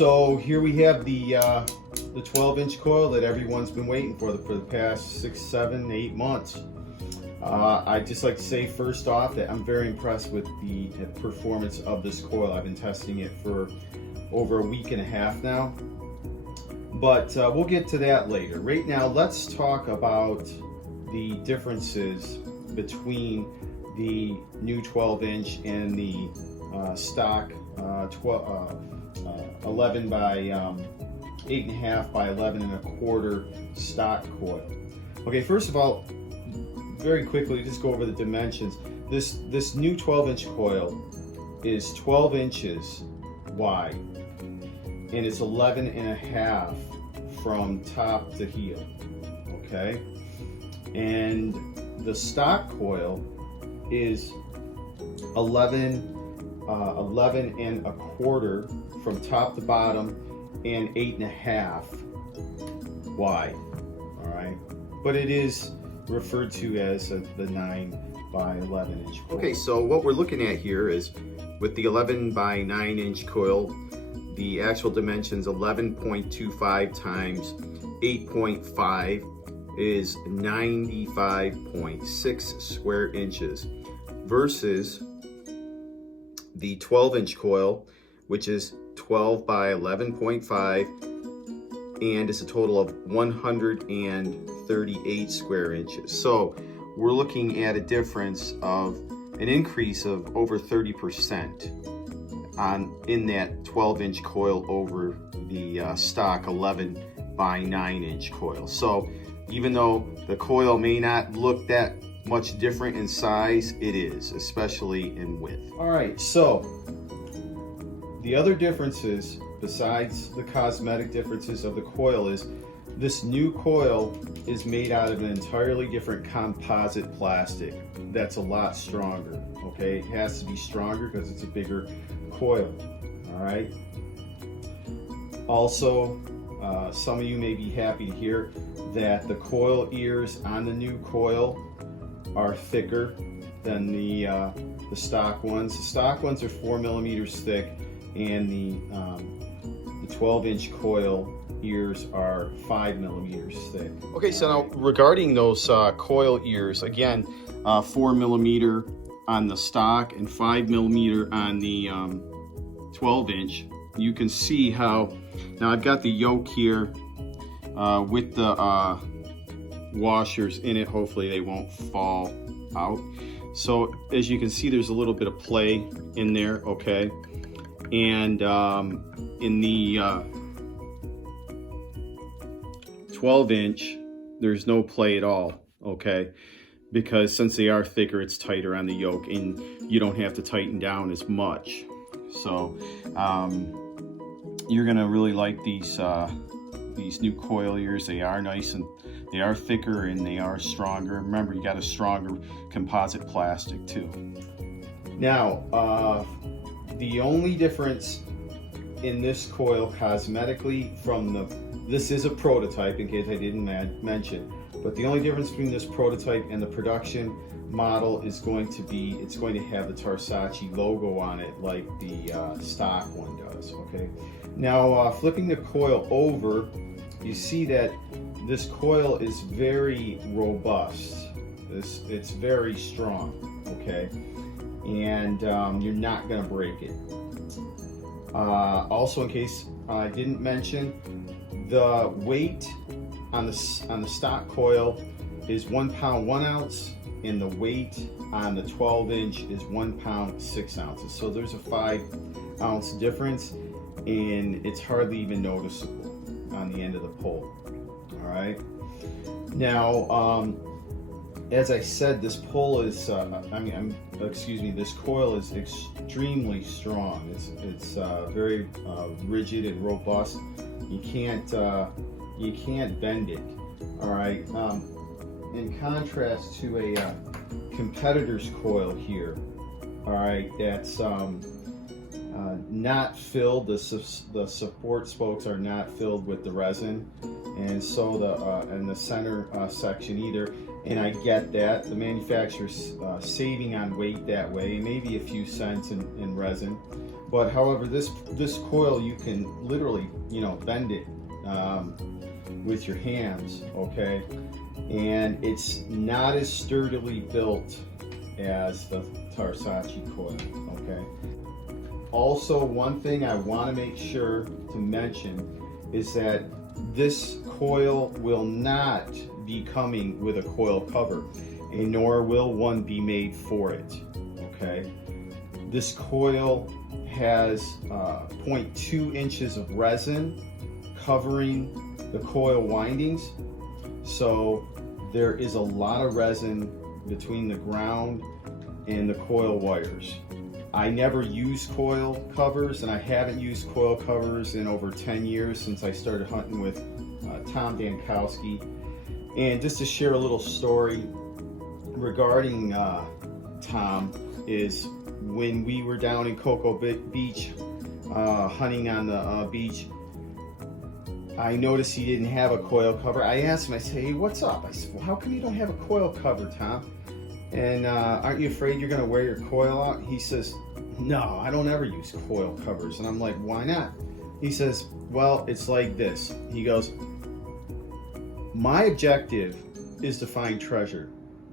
So here we have the 12-inch coil that everyone's been waiting for the past 6, 7, 8 months. I'd just like to say first off that I'm very impressed with the performance of this coil. I've been testing it for over a week and a half now, but we'll get to that later. Right now, let's talk about the differences between the new 12-inch and the stock 11 by 8.5 by 11 1/4 stock coil. Okay, first of all, very quickly, just go over the dimensions. This new 12-inch coil is 12 inches wide, and it's 11.5 from top to heel. Okay, and the stock coil is 11 1/4 from top to bottom and 8.5 wide. All right, but it is referred to as the 9 by 11 inch coil. Okay, so what we're looking at here is with the 11 by 9 inch coil, the actual dimensions 11.25 times 8.5 is 95.6 square inches versus the 12-inch coil, which is 12 by 11.5, and it's a total of 138 square inches. So we're looking at a difference of an increase of over 30% in that 12-inch coil over the stock 11 by 9 inch coil. So even though the coil may not look that much different in size, it is, especially in width. All right, so the other differences besides the cosmetic differences of the coil is this new coil is made out of an entirely different composite plastic that's a lot stronger. Okay, it has to be stronger because it's a bigger coil. All right, also some of you may be happy to hear that the coil ears on the new coil are thicker than the stock ones. The stock ones are 4 millimeters thick, and the 12-inch coil ears are 5 millimeters thick. Okay, so now regarding those coil ears, again, 4 millimeter on the stock and 5 millimeter on the 12-inch. You can see how, now I've got the yoke here with the washers in it. Hopefully they won't fall out. So as you can see, there's a little bit of play in there. Okay, and in the 12-inch there's no play at all. Okay, because since they are thicker, it's tighter on the yoke and you don't have to tighten down as much. So you're gonna really like these new coil ears. They are nice and they are thicker and they are stronger. Remember, you got a stronger composite plastic too. Now, the only difference in this coil cosmetically from this is a prototype, in case I didn't mention, but the only difference between this prototype and the production model is going to be, it's going to have the TARSACCI logo on it like the stock one does. Okay. Now, flipping the coil over, you see that this coil is very robust. It's very strong, okay? And you're not gonna break it. Also, in case I didn't mention, the weight on the stock coil is 1 pound 1 ounce, and the weight on the 12-inch is 1 pound 6 ounces. So there's a 5 ounce difference, and it's hardly even noticeable on the end of the pole. All right. Now, as I said, this pole is, this coil is extremely strong. It's very rigid and robust. You can't bend it. All right. In contrast to a competitor's coil here, all right, that's not filled. The support spokes are not filled with the resin, and so the center section either. And I get that the manufacturer's saving on weight that way, maybe a few cents in resin, But however, this coil, you can literally, you know, bend it with your hands, okay? And it's not as sturdily built as the TARSACCI coil, okay? Also, one thing I want to make sure to mention is that this coil will not be coming with a coil cover, and nor will one be made for it, okay? This coil has 0.2 inches of resin covering the coil windings, so there is a lot of resin between the ground and the coil wires. I never use coil covers, and I haven't used coil covers in over 10 years since I started hunting with Tom Dankowski. And just to share a little story regarding Tom, is when we were down in Cocoa Beach hunting on the beach, I noticed he didn't have a coil cover. I asked him, I said, hey, what's up? I said, well, how come you don't have a coil cover, Tom? And aren't you afraid you're gonna wear your coil out? He says, no, I don't ever use coil covers. And I'm like, why not? He says, well, it's like this. He goes, my objective is to find treasure,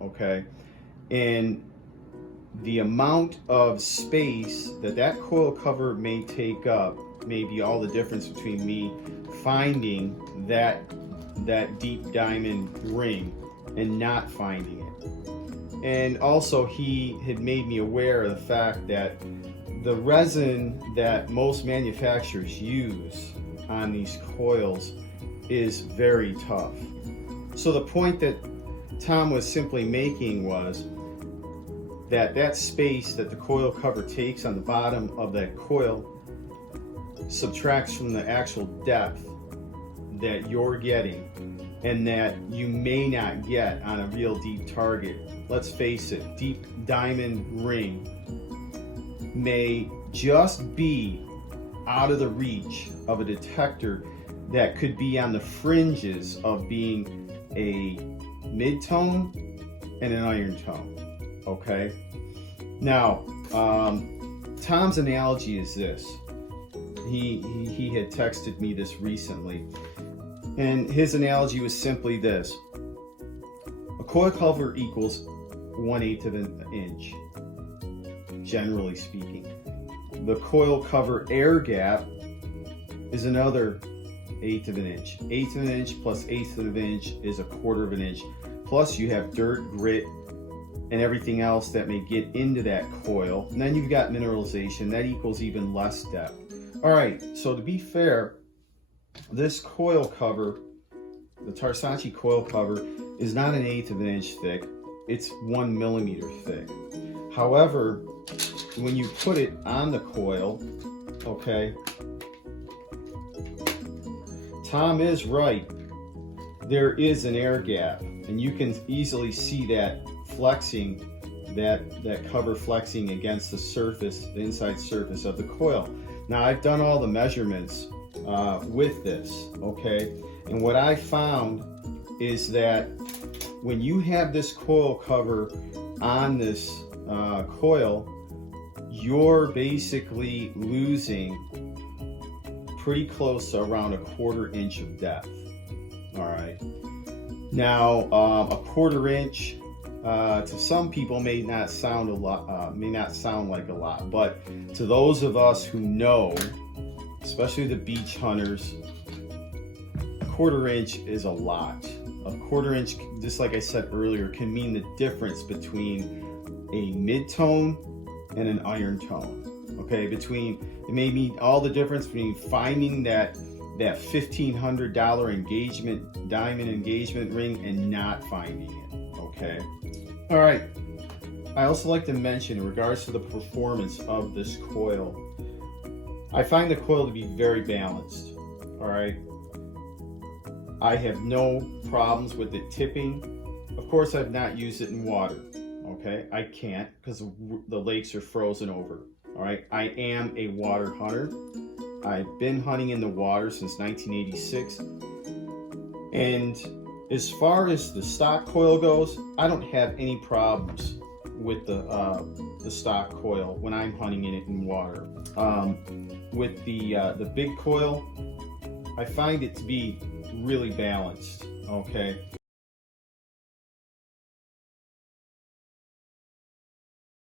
okay? And the amount of space that coil cover may take up may be all the difference between me finding that deep diamond ring and not finding it. And also, he had made me aware of the fact that the resin that most manufacturers use on these coils is very tough. So the point that Tom was simply making was that space that the coil cover takes on the bottom of that coil subtracts from the actual depth that you're getting, and that you may not get on a real deep target. Let's face it, deep diamond ring may just be out of the reach of a detector that could be on the fringes of being a mid-tone and an iron tone, okay? Now, Tom's analogy is this. He had texted me this recently, and his analogy was simply this. A coil cover equals 1/8 of an inch, generally speaking. The coil cover air gap is another 1/8 of an inch. 1/8 of an inch plus 1/8 of an inch is 1/4 of an inch. Plus you have dirt, grit, and everything else that may get into that coil. And then you've got mineralization. That equals even less depth. All right, so to be fair, this coil cover, the TARSACCI coil cover, is not 1/8 of an inch thick. It's 1 millimeter thick. However, when you put it on the coil, okay, Tom is right. There is an air gap, and you can easily see that flexing, that cover flexing against the surface, the inside surface of the coil. Now, I've done all the measurements with this, okay, and what I found is that when you have this coil cover on this coil, you're basically losing pretty close to around 1/4 inch of depth. All right. Now, 1/4 inch to some people may not sound a lot, may not sound like a lot, but to those of us who know, especially the beach hunters, 1/4 inch is a lot. 1/4 inch, just like I said earlier, can mean the difference between a mid-tone and an iron tone. Okay, it may mean all the difference between finding that $1,500 diamond engagement ring and not finding it. Okay. All right. I also like to mention, in regards to the performance of this coil, I find the coil to be very balanced. All right. I have no problems with it tipping. Of course, I've not used it in water. Okay, I can't because the lakes are frozen over. All right, I am a water hunter. I've been hunting in the water since 1986. And as far as the stock coil goes, I don't have any problems with the stock coil when I'm hunting in it in water. With the big coil, I find it to be really balanced. Okay,